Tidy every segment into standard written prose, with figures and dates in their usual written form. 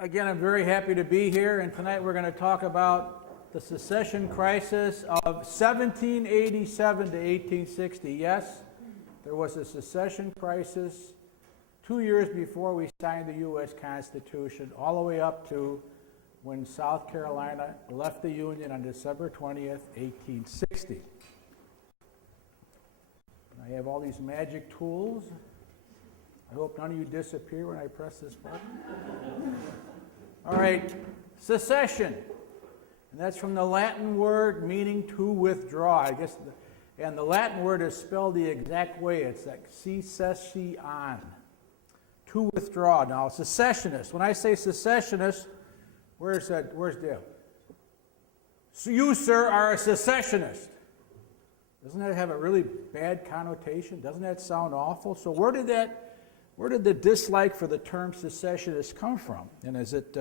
Again, I'm very happy to be here, and tonight we're going to talk about the secession crisis of 1787 to 1860. Yes, there was a secession crisis 2 years before we signed the U.S. Constitution, all the way up to when South Carolina left the Union on December 20th, 1860. I have all these magic tools. I hope none of you disappear when I press this button. All right, secession. And that's from the Latin word meaning to withdraw. I guess, and the Latin word is spelled the exact way. It's like secession, to withdraw. Now, secessionist. When I say secessionist, where's Dale? So you, sir, are a secessionist. Doesn't that have a really bad connotation? Doesn't that sound awful? So where did the dislike for the term secessionist come from? And is it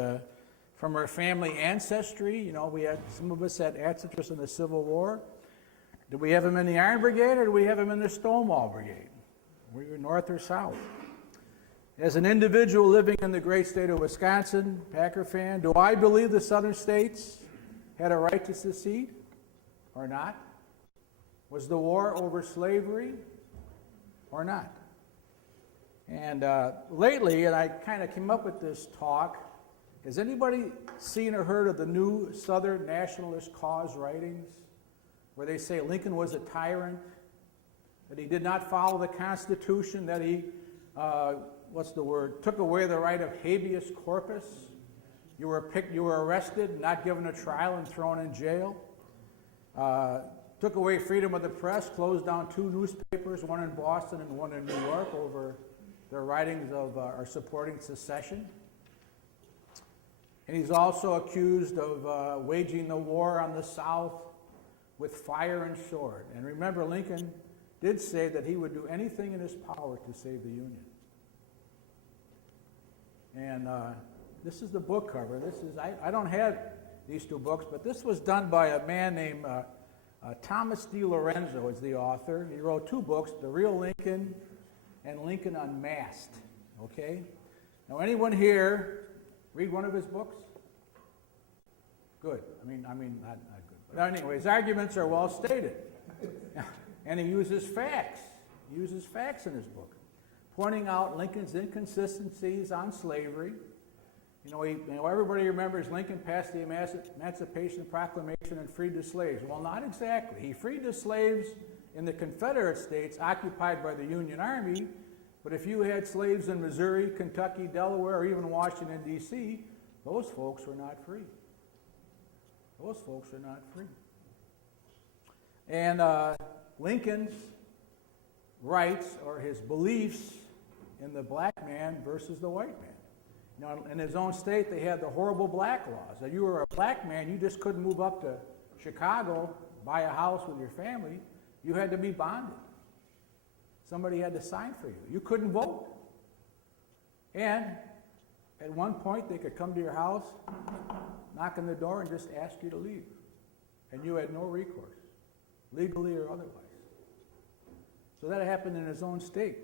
from our family ancestry? You know, some of us had ancestors in the Civil War. Did we have them in the Iron Brigade, or did we have them in the Stonewall Brigade? Were you north or south? As an individual living in the great state of Wisconsin, Packer fan, do I believe the southern states had a right to secede or not? Was the war over slavery or not? And lately, and I kind of came up with this talk, has anybody seen or heard of the new Southern Nationalist cause writings, where they say Lincoln was a tyrant, that he did not follow the Constitution, that he, took away the right of habeas corpus, you were arrested, not given a trial, and thrown in jail, took away freedom of the press, closed down 2 newspapers, one in Boston and one in New York, over their writings of or supporting secession. And he's also accused of waging the war on the South with fire and sword. And remember, Lincoln did say that he would do anything in his power to save the Union. And this is the book cover. I don't have these 2 books, but this was done by a man named Thomas D. Lorenzo is the author. He wrote 2 books, The Real Lincoln and Lincoln Unmasked. Okay? Now, anyone here read one of his books? Good. I mean, not good. But anyway, his arguments are well stated. And he uses facts. He uses facts in his book, pointing out Lincoln's inconsistencies on slavery. Everybody remembers Lincoln passed the Emancipation Proclamation and freed the slaves. Well, not exactly. He freed the slaves in the Confederate States occupied by the Union Army, but if you had slaves in Missouri, Kentucky, Delaware, or even Washington, D.C., those folks were not free. Those folks are not free. And Lincoln's rights or his beliefs in the black man versus the white man. In his own state, they had the horrible black laws. If you were a black man, you just couldn't move up to Chicago, buy a house with your family. You had to be bonded. Somebody had to sign for you. You couldn't vote. And at one point, they could come to your house, knock on the door, and just ask you to leave. And you had no recourse, legally or otherwise. So that happened in his own state.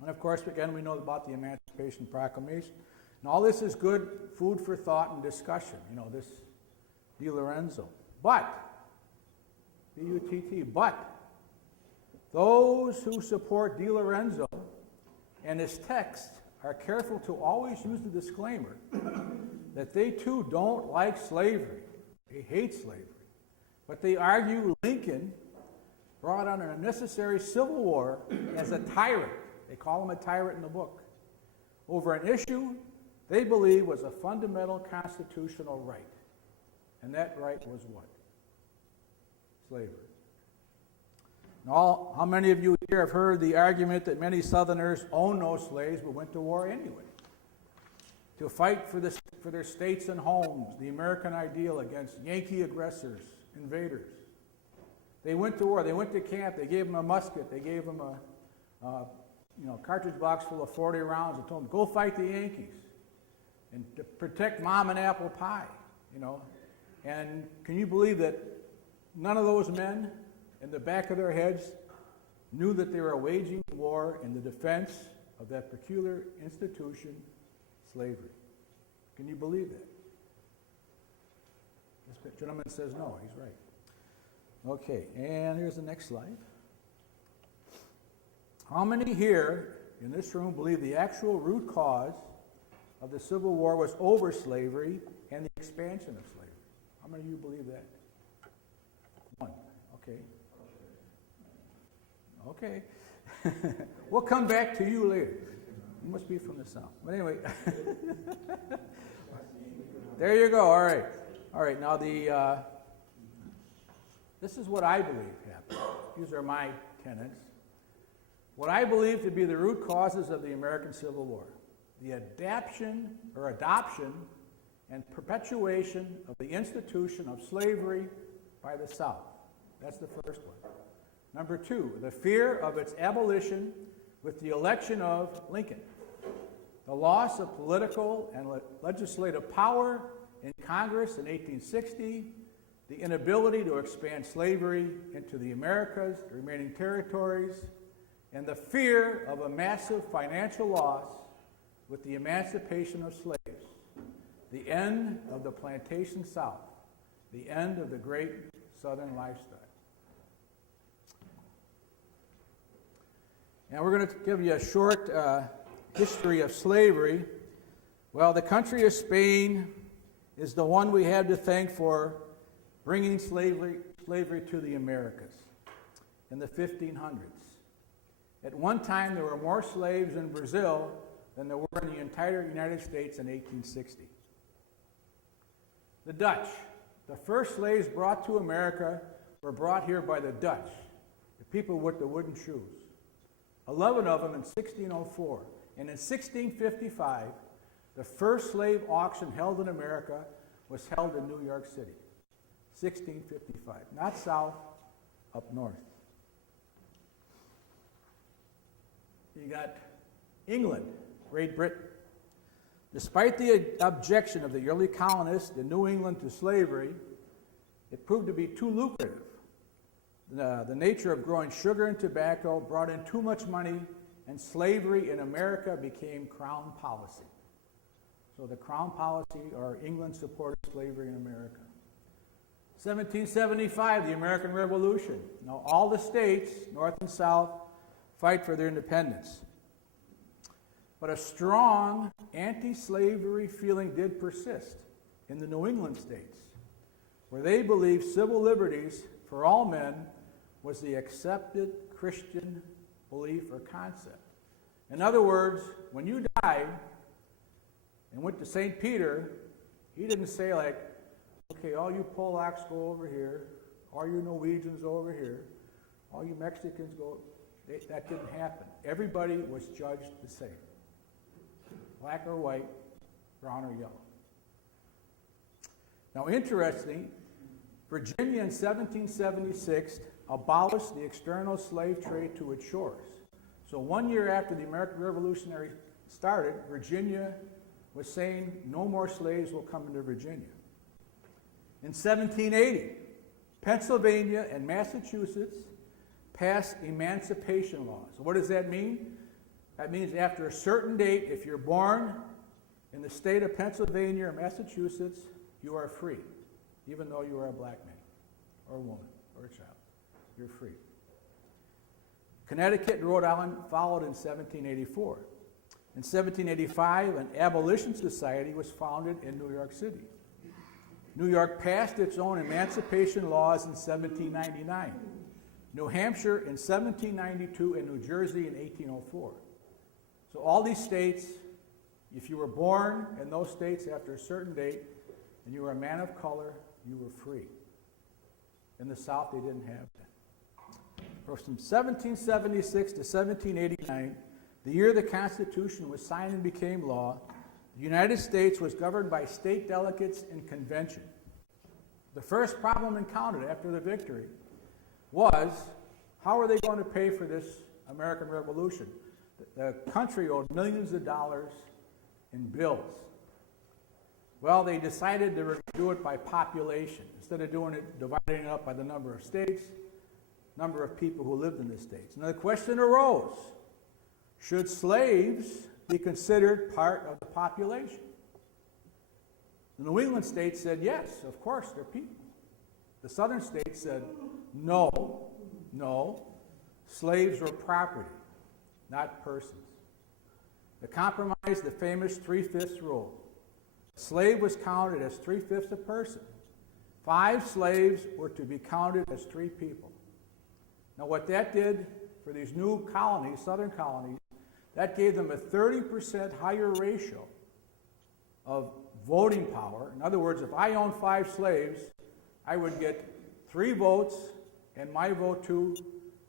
And of course, again, we know about the Emancipation Proclamation. And all this is good food for thought and discussion, this Di Lorenzo. But, B-U-T-T, but, those who support Di Lorenzo and his text are careful to always use the disclaimer that they too don't like slavery. They hate slavery. But they argue Lincoln brought on an unnecessary civil war as a tyrant. They call him a tyrant in the book, over an issue they believe was a fundamental constitutional right. And that right was what? Slavery. Now, how many of you here have heard the argument that many Southerners own no slaves but went to war anyway? To fight for their states and homes, the American ideal against Yankee aggressors, invaders. They went to war, they went to camp, they gave them a musket, they gave them a cartridge box full of 40 rounds and told them, go fight the Yankees and to protect mom and apple pie, And can you believe that none of those men in the back of their heads knew that they were waging war in the defense of that peculiar institution, slavery? Can you believe that? This gentleman says no. He's right. Okay, and here's the next slide. How many here in this room believe the actual root cause of the Civil War was over slavery and the expansion of slavery? How many of you believe that? One. Okay. Okay. We'll come back to you later. You must be from the South. But anyway. There you go. All right. All right. Now this is what I believe happened. These are my tenets. What I believe to be the root causes of the American Civil War: the adoption and perpetuation of the institution of slavery by the South. That's the first one. Number two, the fear of its abolition with the election of Lincoln. The loss of political and legislative power in Congress in 1860, the inability to expand slavery into the Americas, the remaining territories, and the fear of a massive financial loss with the emancipation of slaves, the end of the plantation South, the end of the great Southern lifestyle. Now we're going to give you a short history of slavery. Well, the country of Spain is the one we have to thank for bringing slavery to the Americas in the 1500s. At one time, there were more slaves in Brazil than there were in the entire United States in 1860. The Dutch. The first slaves brought to America were brought here by the Dutch, the people with the wooden shoes. 11 of them in 1604. And in 1655, the first slave auction held in America was held in New York City. 1655. Not south, up north. You got England, Great Britain. Despite the objection of the early colonists in New England to slavery, it proved to be too lucrative. The nature of growing sugar and tobacco brought in too much money, and slavery in America became crown policy. So the crown policy, or England supported slavery in America. 1775, the American Revolution. Now all the states, North and South, fight for their independence. But a strong anti-slavery feeling did persist in the New England states, where they believed civil liberties for all men was the accepted Christian belief or concept. In other words, when you died and went to St. Peter, he didn't say like, okay, all you Polacks go over here, all you Norwegians over here, all you Mexicans go. That didn't happen. Everybody was judged the same. Black or white, brown or yellow. Now, interesting, Virginia in 1776 abolished the external slave trade to its shores. So 1 year after the American Revolution started, Virginia was saying no more slaves will come into Virginia. In 1780, Pennsylvania and Massachusetts passed emancipation laws. What does that mean? That means after a certain date, if you're born in the state of Pennsylvania or Massachusetts, you are free, even though you are a black man or a woman or a child. You're free. Connecticut and Rhode Island followed in 1784. In 1785, an abolition society was founded in New York City. New York passed its own emancipation laws in 1799. New Hampshire in 1792, and New Jersey in 1804. So all these states, if you were born in those states after a certain date, and you were a man of color, you were free. In the South, they didn't have that. From 1776 to 1789, the year the Constitution was signed and became law, the United States was governed by state delegates and convention. The first problem encountered after the victory was, how are they going to pay for this American Revolution? The country owed millions of dollars in bills. Well, they decided to do it by population. Instead of dividing it up by the number of states, number of people who lived in the states. And the question arose, should slaves be considered part of the population? The New England states said, yes, of course, they're people. The southern states said, no, slaves were property, not persons. The compromise, the famous 3/5 rule. A slave was counted as 3/5 a person. 5 slaves were to be counted as 3 people. Now what that did for these new colonies, southern colonies, that gave them a 30% higher ratio of voting power. In other words, if I owned 5 slaves, I would get 3 votes, and my vote too,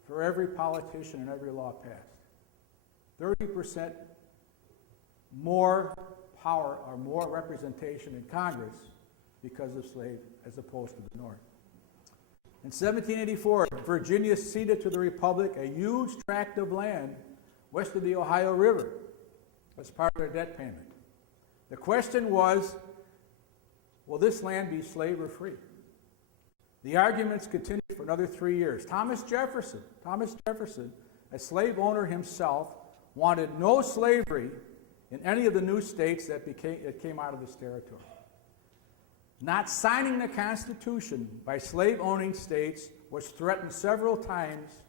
for every politician and every law passed. 30% more power or more representation in Congress because of slaves as opposed to the North. In 1784, Virginia ceded to the Republic a huge tract of land west of the Ohio River as part of their debt payment. The question was, will this land be slave or free? The arguments continued for another 3 years. Thomas Jefferson, a slave owner himself, wanted no slavery in any of the new states that came out of this territory. Not signing the Constitution by slave-owning states was threatened several times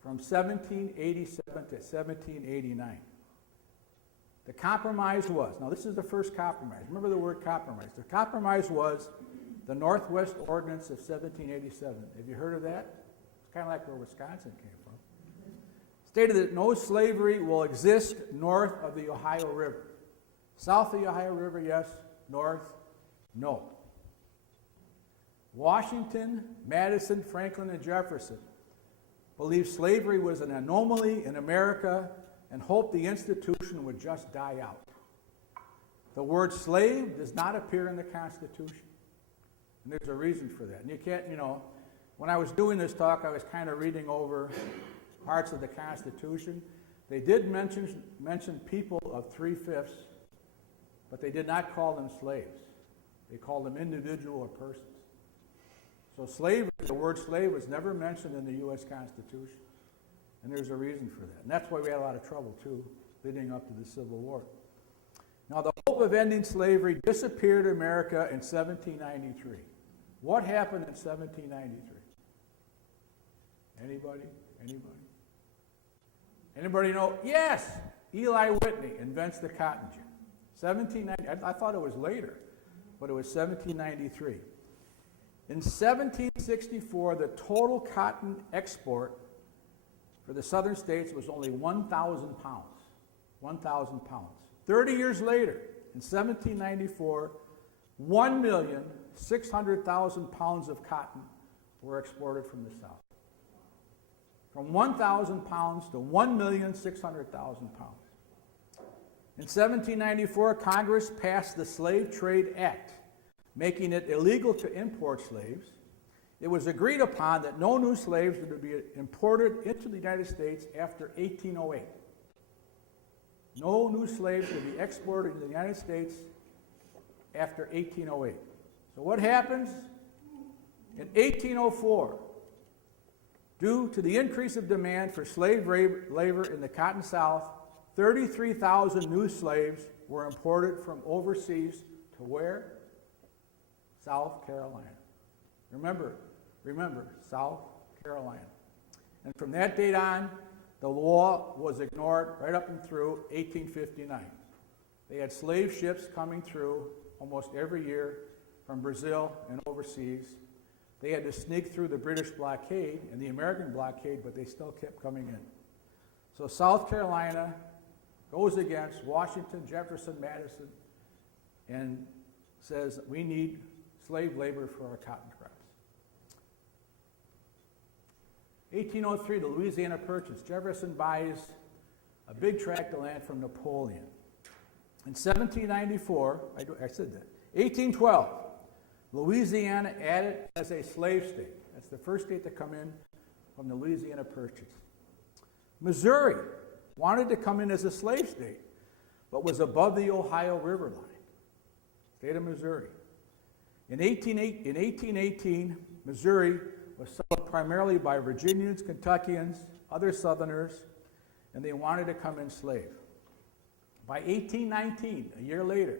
from 1787 to 1789. The compromise was, now this is the first compromise. Remember the word compromise. The compromise was the Northwest Ordinance of 1787. Have you heard of that? It's kind of like where Wisconsin came from. Stated that no slavery will exist north of the Ohio River. South of the Ohio River, yes. North, no. Washington, Madison, Franklin, and Jefferson believed slavery was an anomaly in America and hoped the institution would just die out. The word slave does not appear in the Constitution. And there's a reason for that. And you can't, when I was doing this talk, I was kind of reading over parts of the Constitution. They did mention people of 3/5, but they did not call them slaves. They called them individual or persons. So slavery, the word slave, was never mentioned in the U.S. Constitution. And there's a reason for that. And that's why we had a lot of trouble, too, leading up to the Civil War. Now, the hope of ending slavery disappeared in America in 1793. What happened in 1793? Anybody? Anybody know? Yes! Eli Whitney invents the cotton gin. 1790. I thought it was later, but it was 1793. In 1764, the total cotton export for the southern states was only 1,000 pounds. 1,000 pounds. 30 years later, in 1794, 1,600,000 pounds of cotton were exported from the South. From 1,000 pounds to 1,600,000 pounds. In 1794, Congress passed the Slave Trade Act, making it illegal to import slaves. It was agreed upon that no new slaves were to be imported into the United States after 1808. No new slaves would be exported into the United States after 1808. So what happens? In 1804, due to the increase of demand for slave labor in the Cotton South, 33,000 new slaves were imported from overseas to where? South Carolina. Remember, South Carolina. And from that date on, the law was ignored right up and through 1859. They had slave ships coming through almost every year from Brazil and overseas. They had to sneak through the British blockade and the American blockade, but they still kept coming in. So South Carolina goes against Washington, Jefferson, Madison, and says we need slave labor for our cotton crops. 1803, the Louisiana Purchase. Jefferson buys a big tract of land from Napoleon. In 1794, I said that. 1812, Louisiana added as a slave state. That's the first state to come in from the Louisiana Purchase. Missouri wanted to come in as a slave state, but was above the Ohio River line. State of Missouri. In 1818, Missouri was settled primarily by Virginians, Kentuckians, other Southerners, and they wanted to come enslaved. By 1819, a year later,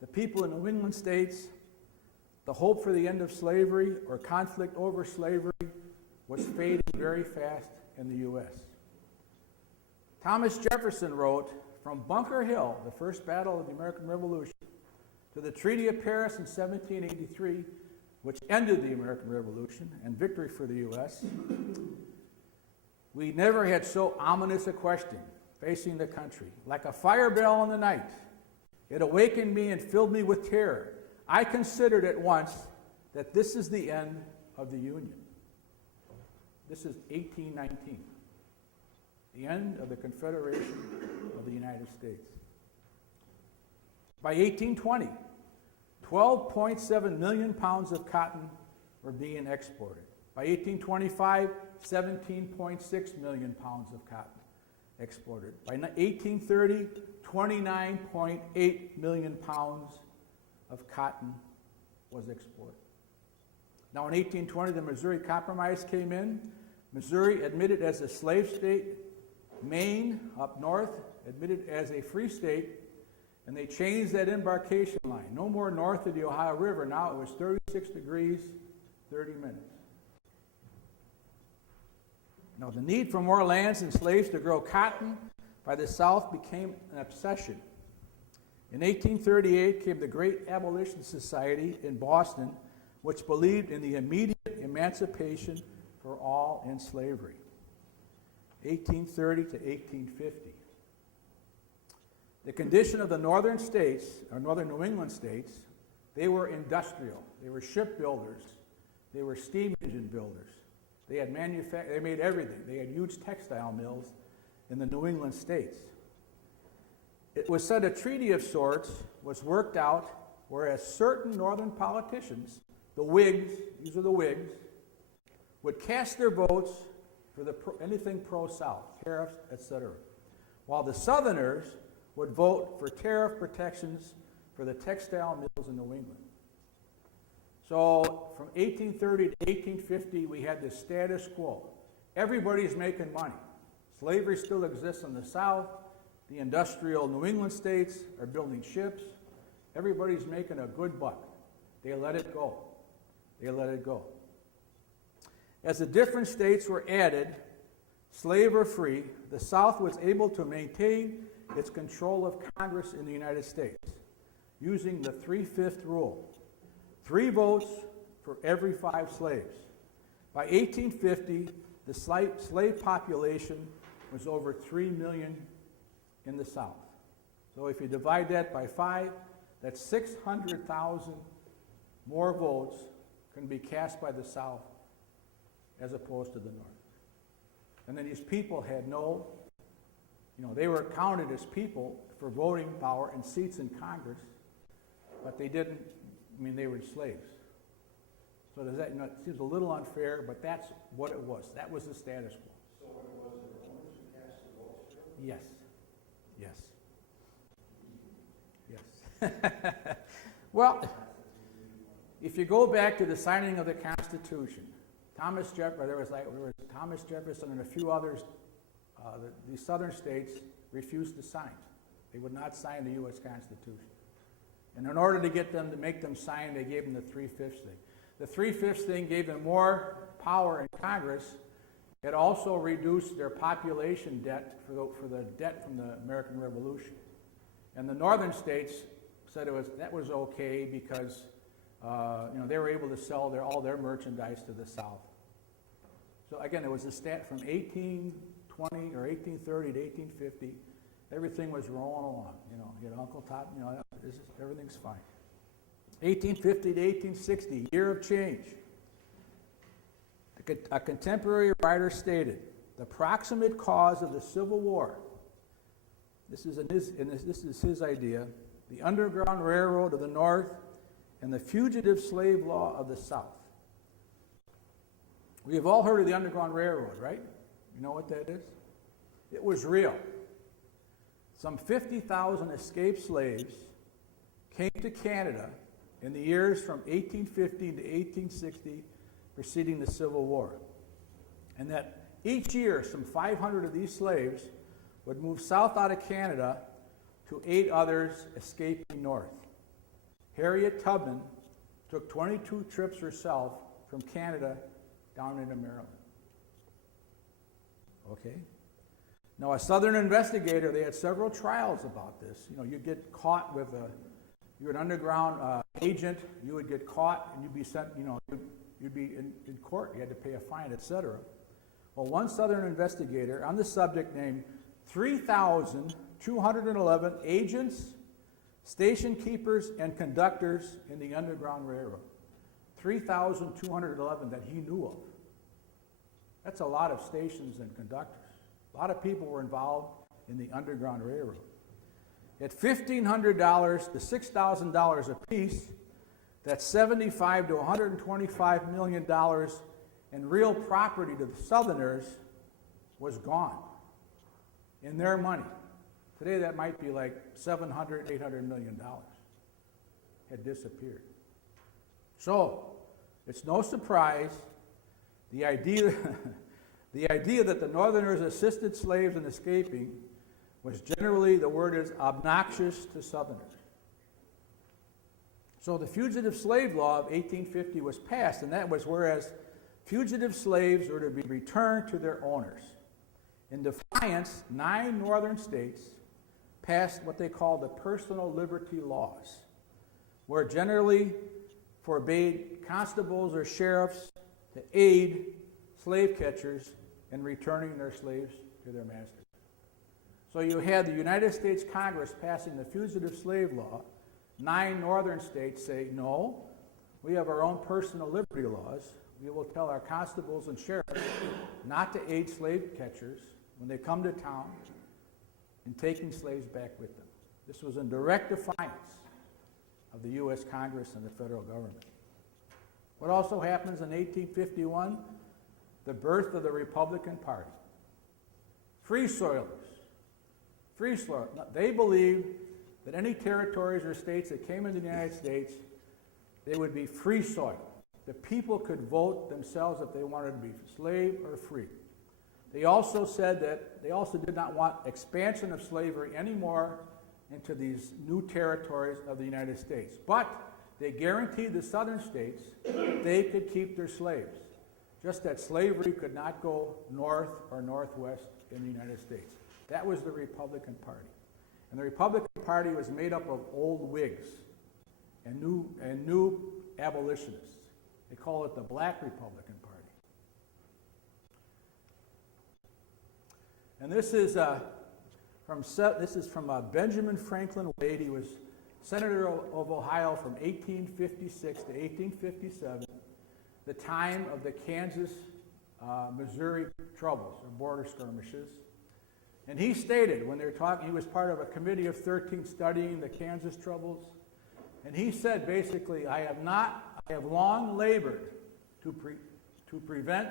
the people in the New England states, the hope for the end of slavery or conflict over slavery was fading very fast in the U.S. Thomas Jefferson wrote, "From Bunker Hill, the first battle of the American Revolution, to the Treaty of Paris in 1783, which ended the American Revolution and victory for the U.S., we never had so ominous a question facing the country. Like a fire bell in the night, it awakened me and filled me with terror. I considered at once that this is the end of the Union." This is 1819, the end of the Confederation of the United States. By 1820, 12.7 million pounds of cotton were being exported. By 1825, 17.6 million pounds of cotton exported. By 1830, 29.8 million pounds of cotton was exported. Now in 1820, the Missouri Compromise came in. Missouri admitted as a slave state. Maine, up north, admitted as a free state. And they changed that embarkation line. No more north of the Ohio River. Now it was 36 degrees, 30 minutes. Now the need for more lands and slaves to grow cotton by the South became an obsession. In 1838 came the Great Abolition Society in Boston, which believed in the immediate emancipation for all in slavery. 1830 to 1850. The condition of the northern states, or northern New England states, they were industrial. They were shipbuilders. They were steam engine builders. They had they made everything. They had huge textile mills in the New England states. It was said a treaty of sorts was worked out, whereas certain northern politicians, the Whigs, these are the Whigs, would cast their votes for anything pro-South, tariffs, etc., while the Southerners would vote for tariff protections for the textile mills in New England. So from 1830 to 1850, we had this status quo. Everybody's making money. Slavery still exists in the South. The industrial New England states are building ships. Everybody's making a good buck. They let it go. They let it go. As the different states were added, slave or free, the South was able to maintain its control of Congress in the United States using the 3/5 rule. 3 votes for every 5 slaves. By 1850, the slave population was over 3 million in the South. So if you divide that by 5, that's 600,000 more votes can be cast by the South as opposed to the North. And then these people had they were counted as people for voting power and seats in Congress, but they didn't, they were slaves. So does that, it seems a little unfair, but that's what it was. That was the status quo. So it was their owners who cast the votes? Yes. Yes. Well, if you go back to the signing of the Constitution, Thomas Jefferson and a few others, the southern states refused to sign. They would not sign the U.S. Constitution. And in order to get them to make them sign, they gave them the 3/5 thing. The 3/5 thing gave them more power in Congress. It also reduced their population debt for the debt from the American Revolution. And the northern states said that was okay because they were able to sell all their merchandise to the South. So again, it was a stat from 1820 or 1830 to 1850. Everything was rolling along. You had Uncle Tom. Everything's fine. 1850 to 1860, year of change. A contemporary writer stated, "The proximate cause of the Civil War." This is his idea. "The Underground Railroad of the North and the Fugitive Slave Law of the South." We have all heard of the Underground Railroad, right? You know what that is? It was real. Some 50,000 escaped slaves came to Canada in the years from 1850 to 1860, preceding the Civil War. And that each year, some 500 of these slaves would move south out of Canada to 8 others escaping north. Harriet Tubman took 22 trips herself from Canada down into Maryland. Okay? Now, a Southern investigator, they had several trials about this. You know, you'd get caught with you're an underground agent, you would get caught and you'd be sent, you know, you'd be in court, you had to pay a fine, etc. Well, one Southern investigator on the subject named 3,211 agents, station keepers, and conductors in the Underground Railroad. 3,211 that he knew of. That's a lot of stations and conductors. A lot of people were involved in the Underground Railroad. At $1,500 to $6,000 apiece, that's $75 to $125 million in real property to the Southerners was gone in their money. Today that might be like $700, $800 million had disappeared. So, it's no surprise the idea that the Northerners assisted slaves in escaping was generally, the word is, obnoxious to Southerners. So the Fugitive Slave Law of 1850 was passed, and that was whereas fugitive slaves were to be returned to their owners. In defiance, 9 northern states passed what they call the personal liberty laws, where generally forbade constables or sheriffs to aid slave catchers in returning their slaves to their masters. So you had the United States Congress passing the Fugitive Slave Law. 9 northern states say, no, we have our own personal liberty laws. We will tell our constables and sheriffs not to aid slave catchers when they come to town in taking slaves back with them. This was in direct defiance of the U.S. Congress and the federal government. What also happens in 1851? The birth of the Republican Party. Free Soilers. Free Soilers. They believed that any territories or states that came into the United States, they would be free soil. The people could vote themselves if they wanted to be slave or free. They also said that they also did not want expansion of slavery anymore into these new territories of the United States. But they guaranteed the southern states they could keep their slaves, just that slavery could not go north or northwest in the United States. That was the Republican Party. And the Republican Party was made up of old Whigs and new abolitionists. They call it the Black Republican Party. And this is from Benjamin Franklin Wade. He was Senator of Ohio from 1856 to 1857, the time of the Kansas-Missouri troubles, or border skirmishes. And he stated, when they were talking, he was part of a committee of 13 studying the Kansas troubles, and he said basically, I have long labored to prevent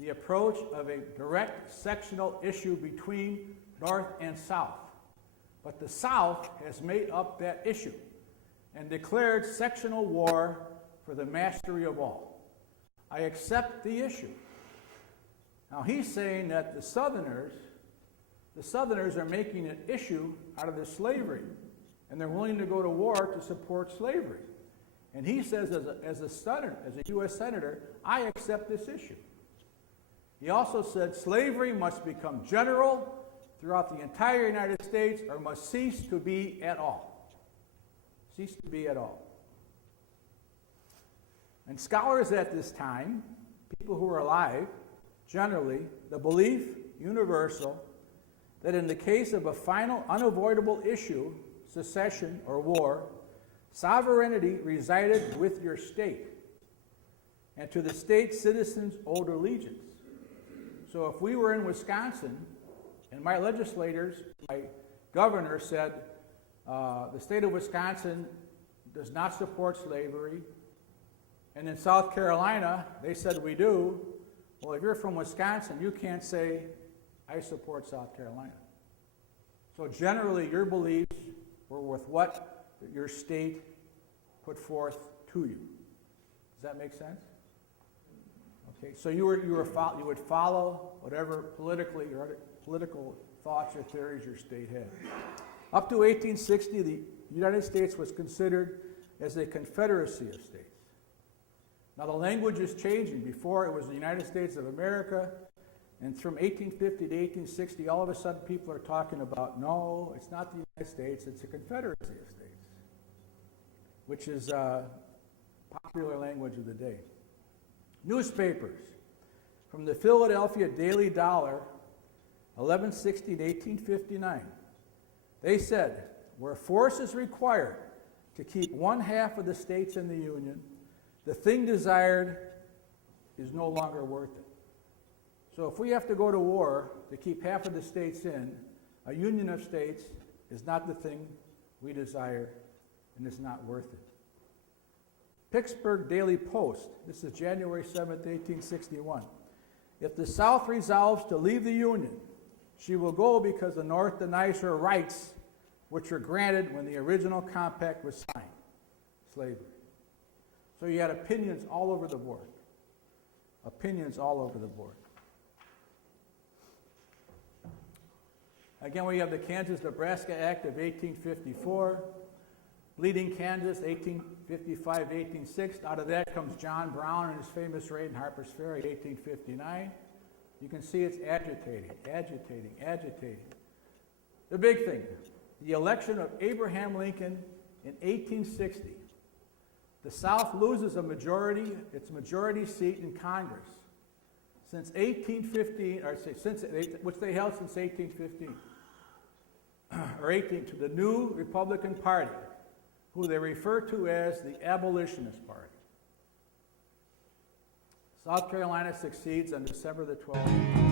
the approach of a direct sectional issue between North and South. But the South has made up that issue and declared sectional war for the mastery of all. I accept the issue. Now he's saying that the Southerners are making an issue out of this slavery, and they're willing to go to war to support slavery. And he says, as a U.S. Senator, I accept this issue. He also said slavery must become general throughout the entire United States or must cease to be at all. Cease to be at all. And scholars at this time, people who were alive, generally, the belief, universal, that in the case of a final unavoidable issue, secession or war, sovereignty resided with your state, and to the state citizens owed allegiance. So if we were in Wisconsin, and my legislators, my governor said, the state of Wisconsin does not support slavery, and in South Carolina, they said we do. Well, if you're from Wisconsin, you can't say, I support South Carolina. So generally, your beliefs were with what your state put forth to you. Does that make sense? Okay, so you would follow whatever political thoughts or theories your state had. Up to 1860, the United States was considered as a confederacy of states. Now the language is changing. Before it was the United States of America, and from 1850 to 1860, all of a sudden people are talking about, no, it's not the United States, it's a confederacy of states, which is popular language of the day. Newspapers, from the Philadelphia Daily Dollar, 1160 to 1859, they said, where force is required to keep one half of the states in the Union, the thing desired is no longer worth it. So if we have to go to war to keep half of the states in, a union of states is not the thing we desire, and it's not worth it. Pittsburgh Daily Post, this is January 7th, 1861. If the South resolves to leave the Union, she will go because the North denies her rights, which were granted when the original compact was signed. Slavery. So you had opinions all over the board. Opinions all over the board. Again, we have the Kansas-Nebraska Act of 1854, Bleeding Kansas, 1855-1860. Out of that comes John Brown and his famous raid in Harper's Ferry, 1859. You can see it's agitating, agitating, agitating. The big thing, the election of Abraham Lincoln in 1860. The South loses its majority seat in Congress since 1815, which they held since 1815. To the new Republican Party, who they refer to as the Abolitionist Party. South Carolina succeeds on December the 12th.